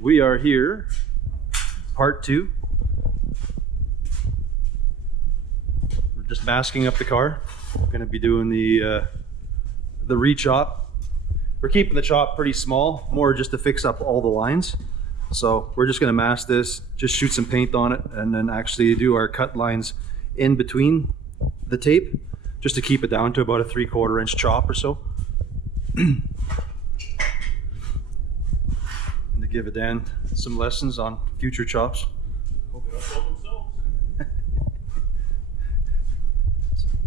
We are here, part 2. We're just masking up the car. We're going to be doing the rechop. We're keeping the chop pretty small, more just to fix up all the lines. So we're just going to mask this, just shoot some paint on it, and then actually do our cut lines in between the tape, just to keep it down to about a 3/4 inch chop or so. And to give Dan some lessons on future chops.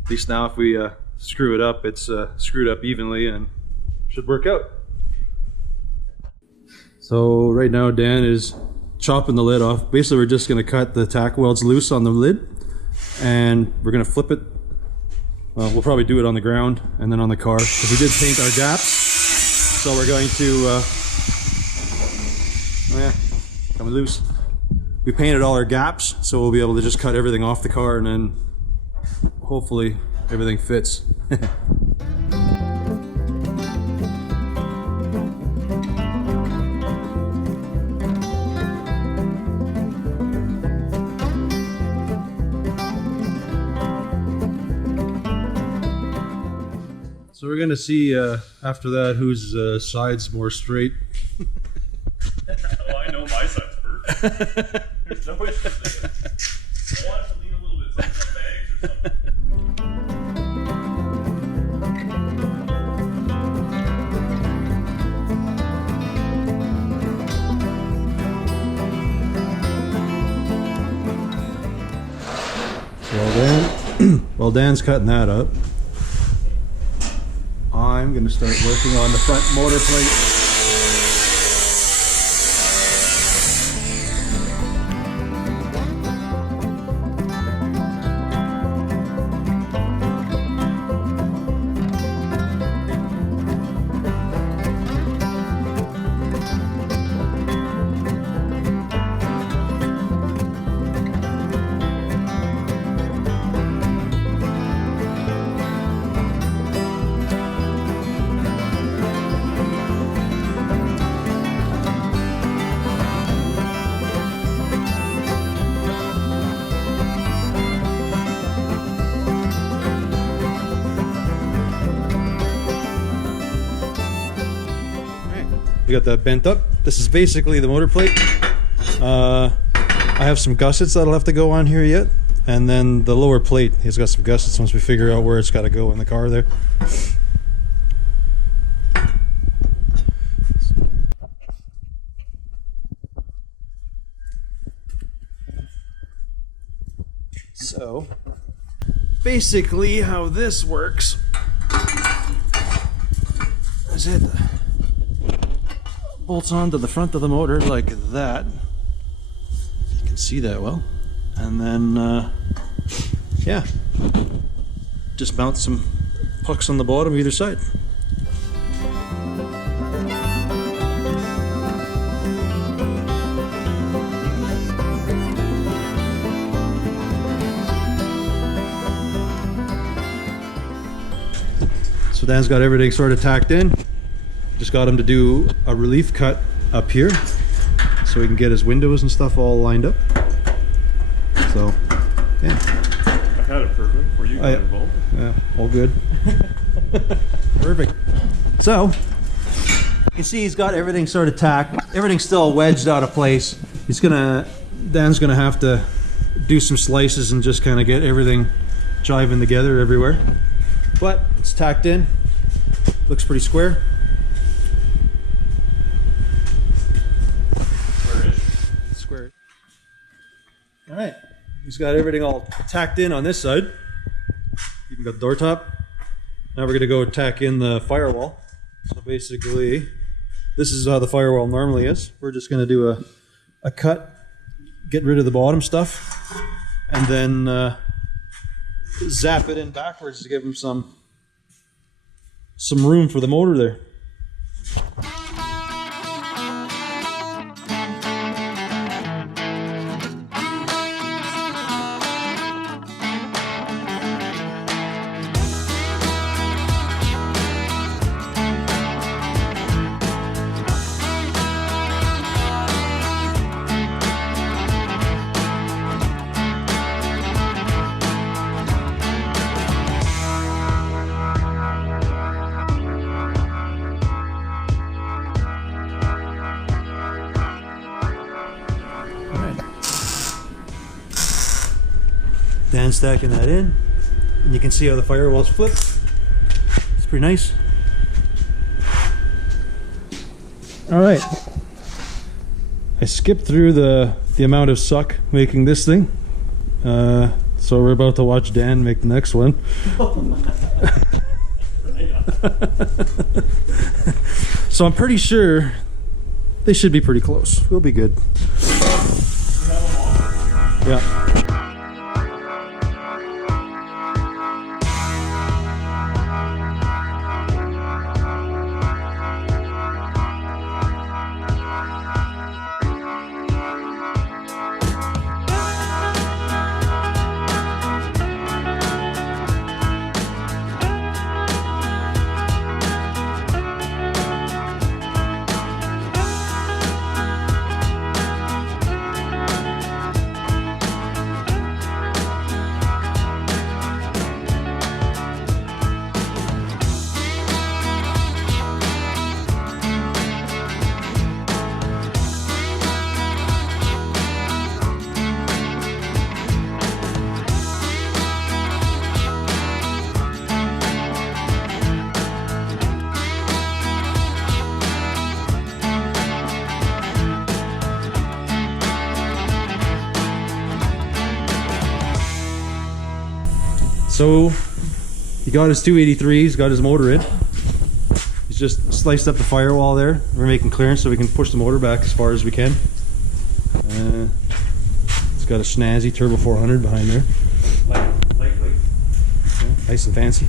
At least now if we screw it up, it's screwed up evenly and should work out. So right now Dan is chopping the lid off. Basically we're just going to cut the tack welds loose on the lid, and we're going to flip it. We'll probably do it on the ground and then on the car, because we did paint our gaps. So we're going to oh yeah, coming loose. We painted all our gaps, so we'll be able to just cut everything off the car, and then hopefully everything fits. So we're gonna see after that whose side's more straight. Well, I know my side's perfect. There's no issue there. I want it to lean a little bit, some bags or something. So while Dan's cutting that up, I'm going to start working on the front motor plate. We got that bent up. This is basically the motor plate. I have some gussets that'll have to go on here yet, and then the lower plate, he's got some gussets once we figure out where it's got to go in the car there. So basically how this works is it bolts onto the front of the motor like that. You can see that well. And then yeah, just mount some pucks on the bottom either side. So Dan's got everything sort of tacked in. Just got him to do a relief cut up here so he can get his windows and stuff all lined up. So, yeah. I had it perfect before you got involved. Yeah, all good. Perfect. So, you can see he's got everything sort of tacked. Everything's still wedged out of place. Dan's gonna have to do some slices and just kind of get everything jiving together everywhere. But it's tacked in. Looks pretty square. All right, he's got everything all tacked in on this side. Even got the door top. Now we're gonna go tack in the firewall. So basically, this is how the firewall normally is. We're just gonna do a cut, get rid of the bottom stuff, and then zap it in backwards to give him some room for the motor there. sand stacking that in. And you can see how the firewalls flip. It's pretty nice. All right. I skipped through the amount of suck making this thing. So we're about to watch Dan make the next one. So I'm pretty sure they should be pretty close. We'll be good. Yeah. So he got his 283s, got his motor in. He's just sliced up the firewall there. We're making clearance so we can push the motor back as far as we can. It's got a snazzy Turbo 400 behind there. Lightweight. Yeah, nice and fancy.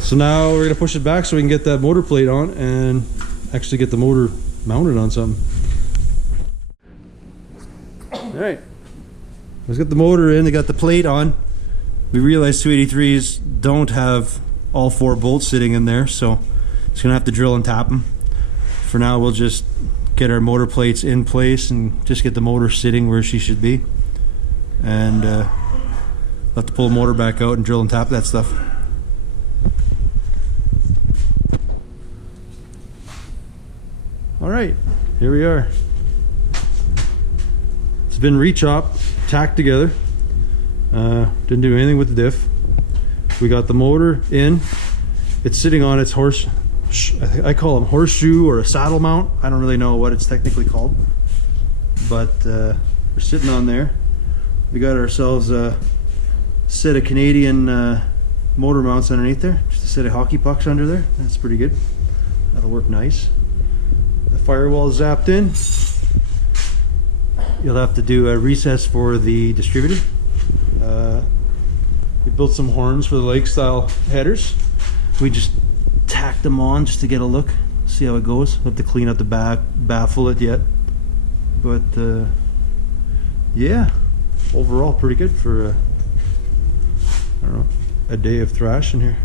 So now we're gonna push it back so we can get that motor plate on and actually get the motor mounted on something. All right. Let's get the motor in, they got the plate on. We realized 283s don't have all 4 bolts sitting in there, so it's gonna have to drill and tap them. For now, we'll just get our motor plates in place and just get the motor sitting where she should be. And we'll have to pull the motor back out and drill and tap that stuff. All right, here we are. It's been rechopped, tacked together. Didn't do anything with the diff. We got the motor in. It's sitting on its I call them horseshoe or a saddle mount. I don't really know what it's technically called, but we're sitting on there. We got ourselves a set of Canadian motor mounts underneath there. Just a set of hockey pucks under there. That's pretty good. That'll work nice. The firewall is zapped in. You'll have to do a recess for the distributor. We built some horns for the lake style headers. We just tacked them on just to get a look, see how it goes. We'll have to clean up the back, baffle it yet. But yeah, overall pretty good for I don't know, a day of thrashing here.